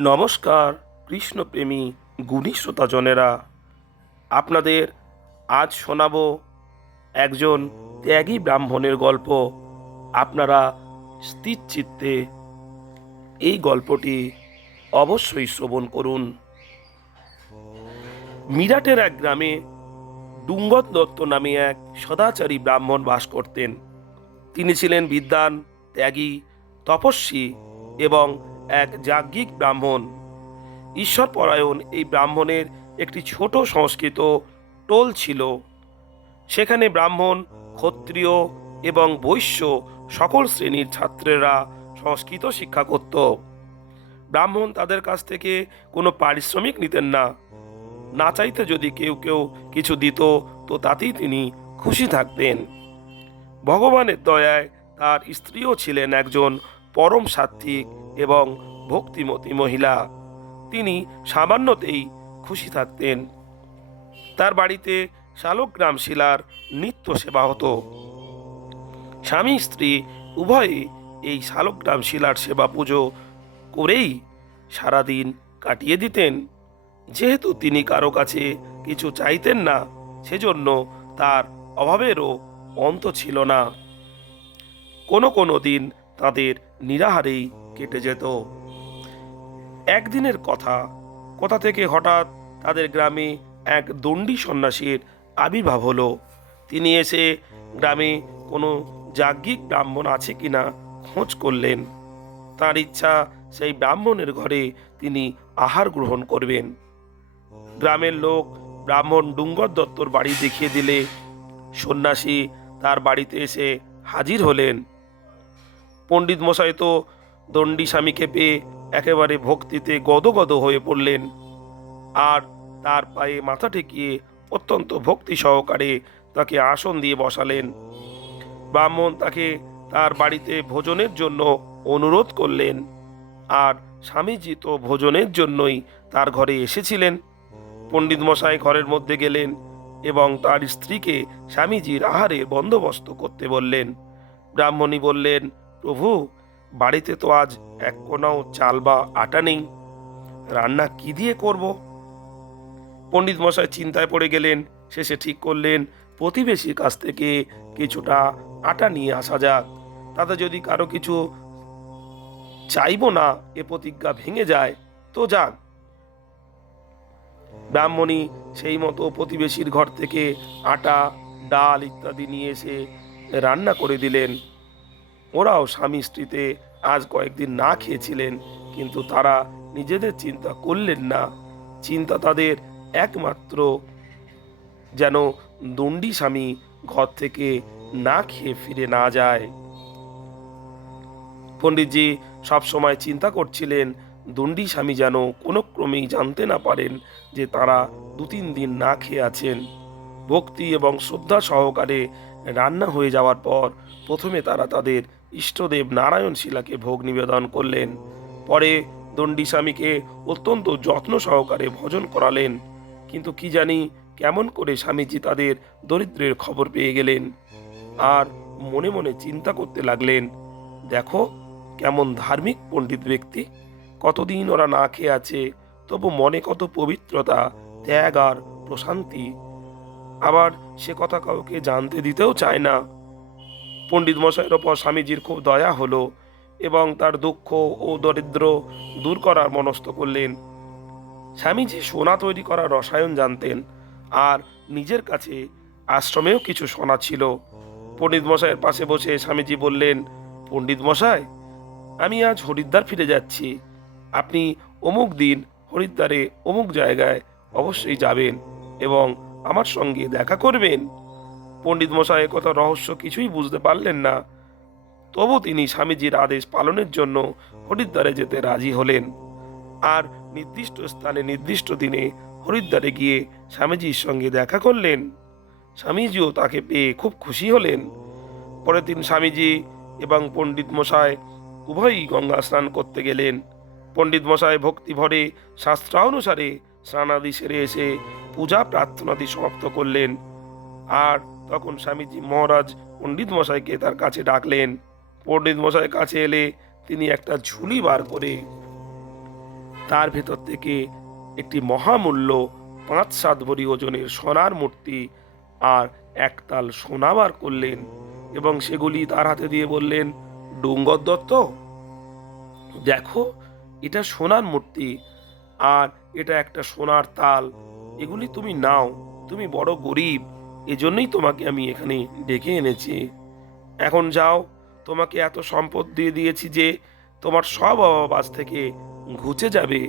নমস্কার, কৃষ্ণপ্রেমী গুণী শ্রোতাজনেরা। আপনাদের আজ শোনাবো একজন ত্যাগী ব্রাহ্মণের গল্প। আপনারা স্থির চিত্তে এই গল্পটি অবশ্যই শ্রবণ করুন। মিরাটের এক গ্রামে ডুঙ্গত দত্ত নামে এক সদাচারী ব্রাহ্মণ বাস করতেন। তিনি ছিলেন বিদ্বান, ত্যাগী, তপস্বী এবং এক যাজ্ঞিক ব্রাহ্মণ। ঈশ্বরপরায়ণ এই ব্রাহ্মণের একটি ছোট সংস্কৃত টোল ছিল। সেখানে ব্রাহ্মণ, ক্ষত্রিয় এবং বৈশ্য সকল শ্রেণির ছাত্রেরা সংস্কৃত শিক্ষা করত। ব্রাহ্মণ তাদের কাছ থেকে কোনো পারিশ্রমিক নিতেন না। না চাইতে যদি কেউ কেউ কিছু দিত, তো তাতেই তিনি খুশি থাকতেন। ভগবানের দয়ায় তার স্ত্রীও ছিলেন একজন পরম সাত্ত্বিক এবং ভক্তিমতী মহিলা। তিনি সামান্যতেই খুশি থাকতেন। তার বাড়িতে শালগ্রাম শিলার নিত্য সেবা হতো। স্বামী স্ত্রী উভয়ে এই শালগ্রাম শিলার সেবা পুজো করেই সারাদিন কাটিয়ে দিতেন। যেহেতু তিনি কারও কাছে কিছু চাইতেন না, সেজন্য তার অভাবেরও অন্ত ছিল না। কোনো কোনো দিন তাদের নিরাহারেই কেটে যেত। একদিনের কথা, কোথা থেকে হঠাৎ তাদের গ্রামে এক দণ্ডী সন্ন্যাসীর আবির্ভাব হলো, তিনি এসে গ্রামে কোনো যাজ্ঞিক ব্রাহ্মণ আছে কিনা খোঁজ করলেন। তার ইচ্ছা, সেই ব্রাহ্মণের ঘরে তিনি আহার গ্রহণ করবেন। গ্রামের লোক ব্রাহ্মণ ডুঙ্গর দত্তর বাড়ি দেখিয়ে দিলে সন্ন্যাসী তার বাড়িতে এসে হাজির হলেন। পণ্ডিত মশাই তো দণ্ডী স্বামীকে পেয়ে একেবারে ভক্তিতে গদগদ হয়ে পড়লেন। আর তার পায়ে মাথা ঠেকিয়ে অত্যন্ত ভক্তি সহকারে তাকে আসন দিয়ে বসালেন। ব্রাহ্মণ তাকে তার বাড়িতে ভোজনের জন্য অনুরোধ করলেন। আর স্বামীজি তো ভোজনের জন্যই তার ঘরে এসেছিলেন। পণ্ডিত মশাই ঘরের মধ্যে গেলেন এবং তার স্ত্রীকে স্বামীজির আহারের বন্দোবস্ত করতে বললেন। ব্রাহ্মণী বললেন প্রভু, বাড়িতে তো আজ এক কোনাও চাল বা আটা নেই। রান্না কি দিয়ে করব? পণ্ডিত মশাই চিন্তায় পড়ে গেলেন, শেষে ঠিক করলেন, প্রতিবেশীর কাছ থেকে কিছুটা আটা নিয়ে আসা যাক। তাতে যদি কারও কিছু চাইব না, এ প্রতিজ্ঞা ভেঙে যায়, তো যাক। ব্রাহ্মণী সেই মতো প্রতিবেশীর ঘর থেকে আটা, ডাল ইত্যাদি নিয়ে এসে রান্না করে দিলেন। ওরাও স্বামী স্ত্রীতে আজ কয়েকদিন না খেয়েছিলেন, কিন্তু তারা নিজেদের চিন্তা করলেন না। চিন্তা তাদের একমাত্র যেন দণ্ডী স্বামী ঘর থেকে না খেয়ে ফিরে না যায়। পণ্ডিতজি সবসময় চিন্তা করছিলেন, দণ্ডী স্বামী যেন কোনো ক্রমেই জানতে না পারেন যে তারা দু তিন দিন না খেয়ে আছেন। ভক্তি এবং শ্রদ্ধা সহকারে রান্না হয়ে যাওয়ার পর প্রথমে তারা তাদের ইষ্টদেব নারায়ণ শিলাকে ভোগ নিবেদন করলেন। পরে দণ্ডী স্বামীকে অত্যন্ত যত্ন সহকারে ভজন করালেন। কিন্তু কি জানি কেমন করে স্বামীজি তাদের দরিদ্রের খবর পেয়ে গেলেন। আর মনে মনে চিন্তা করতে লাগলেন, দেখো, কেমন ধার্মিক পণ্ডিত ব্যক্তি। কতদিন ওরা না খেয়ে আছে, তবু মনে কত পবিত্রতা, ত্যাগ আর প্রশান্তি। আবার সে কথা কাউকে জানতে দিতেও চায় না। পণ্ডিত মশাইয়ের ওপর স্বামীজির খুব দয়া হলো এবং তার দুঃখ ও দরিদ্র দূর করার মনস্থ করলেন। স্বামীজি সোনা তৈরি করার রসায়ন জানতেন আর নিজের কাছে আশ্রমেও কিছু সোনা ছিল। পণ্ডিত মশাইয়ের পাশে বসে স্বামীজি বললেন পণ্ডিত মশাই আমি আজ হরিদ্বার ফিরে যাচ্ছি। আপনি অমুক দিন হরিদ্বারে অমুক জায়গায় অবশ্যই যাবেন এবং আমার সঙ্গে দেখা করবেন। পণ্ডিত মশাই কথা রহস্য কিছুই বুঝতে পারলেন না। তবু তিনি স্বামীজির আদেশ পালনের জন্য হরিদ্বারে যেতে রাজি হলেন। আর নির্দিষ্ট স্থানে নির্দিষ্ট দিনে হরিদ্বারে গিয়ে স্বামীজির সঙ্গে দেখা করলেন। স্বামীজিও তাকে পেয়ে খুব খুশি হলেন। পরের দিন স্বামীজি এবং পণ্ডিত মশাই উভয়ই গঙ্গা স্নান করতে গেলেন। পণ্ডিত মশাই ভক্তি ভরে শাস্ত্রানুসারে স্নানাদি সেরে এসে পূজা প্রার্থনাদি সমাপ্ত করলেন। আর তখন স্বামীজি মহারাজ পণ্ডিত মশাইকে তার কাছে ডাকলেন। পণ্ডিত মশাই কাছে এলে তিনি একটা ঝুলি বার করে তার ভেতর থেকে একটি মহামূল্য পাঁচ সাত ভরি ওজনের সোনার মূর্তি আর একতাল সোনা বার করলেন এবং সেগুলি তার হাতে দিয়ে বললেন, ডুঙ্গর দত্ত, দেখো, এটা সোনার মূর্তি আর এটা একটা সোনার তাল। এগুলি তুমি নাও, তুমি বড় গরিব। এজন্যই তোমাকে আমি এখানে ডেকে এনেছি। এখন যাও, তোমাকে এত সম্পদ দিয়ে দিয়েছি যে তোমার সব অভাব থেকে ঘুচে যাবে।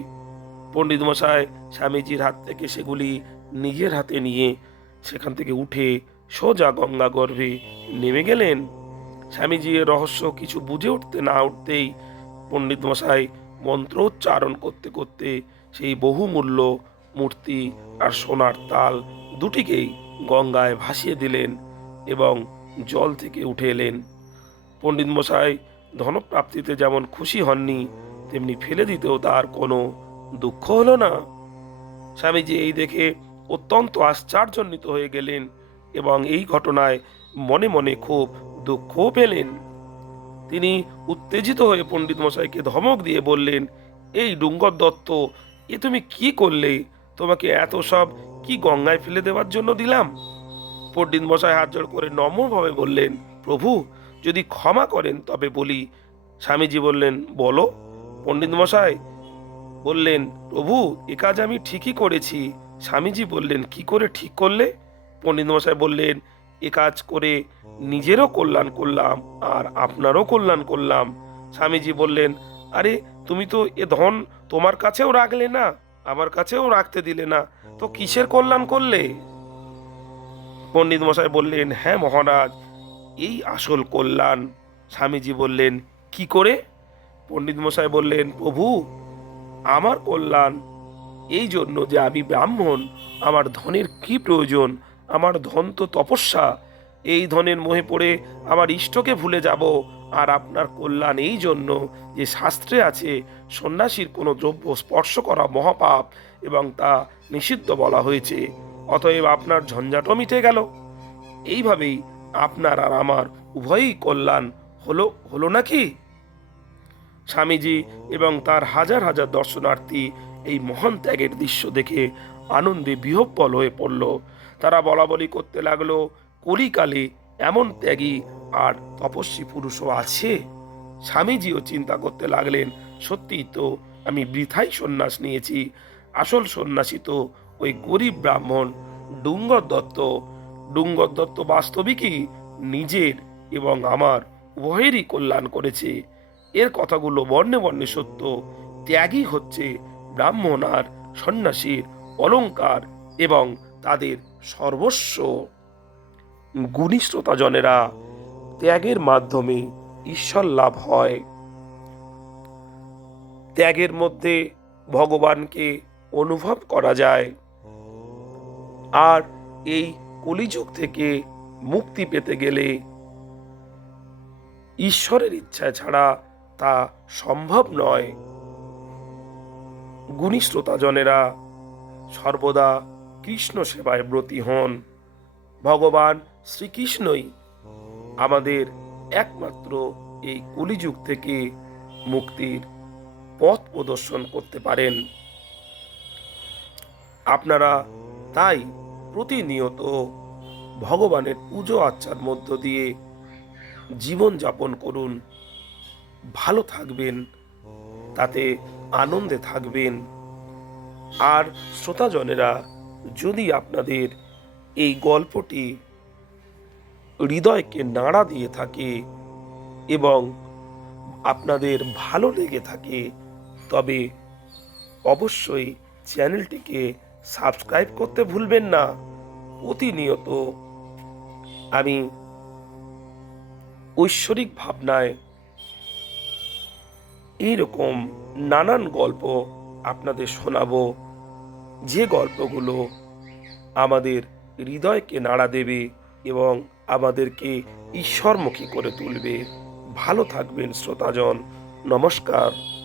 পণ্ডিত মশাই স্বামীজির হাত থেকে সেগুলি নিজের হাতে নিয়ে সেখান থেকে উঠে সোজা গঙ্গা গর্ভে নেমে গেলেন। স্বামীজি রহস্য কিছু বুঝে উঠতে না উঠতেই পণ্ডিত মশাই মন্ত্রোচ্চারণ করতে করতে সেই বহুমূল্য মূর্তি আর সোনার তাল দুটিকেই গঙ্গায় ভাসিয়ে দিলেন এবং জল থেকে উঠে এলেন। পণ্ডিত মশাই ধনপ্রাপ্তিতে যেমন খুশি হননি, তেমনি ফেলে দিতেও তার কোনো দুঃখ হলো না। স্বামীজি এই দেখে অত্যন্ত আশ্চর্যান্বিত হয়ে গেলেন এবং এই ঘটনায় মনে মনে খুব দুঃখও পেলেন। তিনি উত্তেজিত হয়ে পণ্ডিত মশাইকে ধমক দিয়ে বললেন, এই ডুঙ্গর দত্ত, এ তুমি কি করলে? তোমাকে এত সব কি গঙ্গায় ফেলে দেওয়ার জন্য দিলাম? পণ্ডিত মশাই হাত জোড় করে নম্রভাবে বললেন, প্রভু, যদি ক্ষমা করেন তবে বলি। স্বামীজি বললেন, বলো। পণ্ডিত মশাই বললেন, প্রভু, এ কাজ আমি ঠিকই করেছি। স্বামীজি বললেন, কি করে ঠিক করলে? পণ্ডিত মশাই বললেন, এ কাজ করে নিজেরও কল্যাণ করলাম আর আপনারও কল্যাণ করলাম। স্বামীজি বললেন, আরে, তুমি তো এ ধন তোমার কাছেও রাখলে না? আমার কাছেও রাখতে দিলে না। তো কিসের কল্যাণ করলে? পণ্ডিত মশাই বললেন হ্যাঁ মহারাজ, এই আসল কল্যাণ। স্বামীজি বললেন, কি করে? পণ্ডিত মশাই বললেন, প্রভু, আমার কল্যাণ এই জন্য যে আমি ব্রাহ্মণ, আমার ধনের কি প্রয়োজন? আমার ধন তো তপস্যা। এই ধনের মোহে পড়ে আমার ইষ্টকে ভুলে যাব। আর আপনার কল্যাণ এই জন্য যে শাস্ত্রে আছে, সন্ন্যাসীর কোনো দ্রব্য স্পর্শ করা মহাপাপ এবং তা নিষিদ্ধ বলা হয়েছে, অতএব আপনার ঝঞ্ঝাটও মিটে গেল। এইভাবেই আপনার আর আমার উভয়ই কল্যাণ হলো হলো নাকি? স্বামীজি এবং তার হাজার হাজার দর্শনার্থী এই মহান ত্যাগের দৃশ্য দেখে আনন্দে বিহব্বল হয়ে পড়ল। তারা বলা বলি করতে লাগল, কলিকালে এমন ত্যাগী আর তপস্বী পুরুষও আছে? স্বামীজিও চিন্তা করতে লাগলেন সত্যিই তো আমি বৃথাই সন্ন্যাস নিয়েছি। আসল সন্ন্যাসী তো ওই গরিব ব্রাহ্মণ, ডুঙ্গর দত্ত। ডুঙ্গর দত্ত বাস্তবিকই নিজের এবং আমার উভয়েরই কল্যাণ করেছে। এর কথাগুলো বর্ণে বর্ণে সত্য। ত্যাগই হচ্ছে ব্রাহ্মণ আর সন্ন্যাসীর অলংকার এবং তাদের সর্বস্ব। গুণী শ্রোতাজনেরা ত্যাগের মাধ্যমে ঈশ্বর লাভ হয়। ত্যাগের মধ্যে ভগবানকে অনুভব করা যায়। আর এই কলিযুগ থেকে মুক্তি পেতে গেলে ঈশ্বরের ইচ্ছা ছাড়া তা সম্ভব নয়। গুণী শ্রোতাজনেরা, সর্বদা কৃষ্ণ সেবায় ব্রতী হন। ভগবান শ্রীকৃষ্ণই আমাদের একমাত্র এই কলিযুগ থেকে মুক্তির পথ প্রদর্শন করতে পারেন। আপনারা তাই প্রতিনিয়ত ভগবানের পুজো আচ্চার মধ্য দিয়ে জীবন যাপন করুন। ভালো থাকবেন, তাতে আনন্দে থাকবেন। আর শ্রোতাজনেরা, যদি আপনাদের এই গল্পটি হৃদয়কে নাড়া দিয়ে থাকে এবং আপনাদের ভালো লেগে থাকে, তবে অবশ্যই চ্যানেলটিকে সাবস্ক্রাইব করতে ভুলবেন না। প্রতিনিয়ত আমি ঐশ্বরিক ভাবনায় এইরকম নানান গল্প আপনাদের শোনাবো। যে গল্পগুলো আমাদের হৃদয়কে নাড়া দেবে এবং আমাদেরকে ঈশ্বরমুখী করে তুলবে। ভালো থাকবেন শ্রোতাজন। নমস্কার।